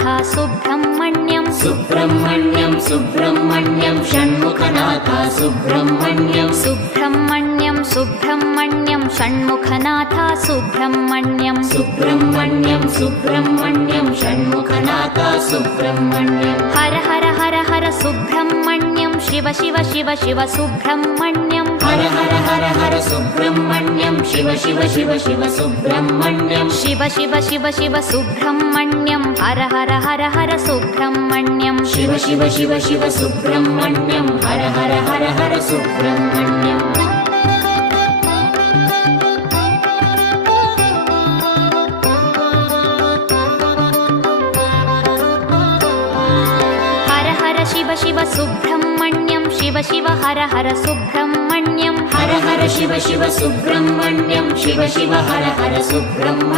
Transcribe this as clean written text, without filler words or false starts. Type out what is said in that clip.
Shanmukhanath Subrahmanyam Subrahmanyam Subrahmanyam Shanmukhanath Subrahmanyam Subrahmanyam Subrahmanyam Shanmukhanath Subrahmanyam Subrahmanyam Subrahmanyam Shanmukhanath Subrahmanyam Har Har Har Har Subrahmanyam Shiva Shiva Shiva Shiva Subrahmanyam Har Har Har Har Subrahmanyam Shiva Shiva Shiva Shiva Subrahmanyam Shiva Shiva Shiva Shiva Subrahmanyam Har Har Har Har Subrahmanyam Shiva Shiva Shiva Shiva Subrahmanyam Har Har Har Har Subrahmanyam Har Har Shiva Shiva Subrahmanyam Shiva Shiva Har Har Subrahmanyam Har Har Shiva Shiva Subrahmanyam Shiva Shiva Har Har Subrahmanyam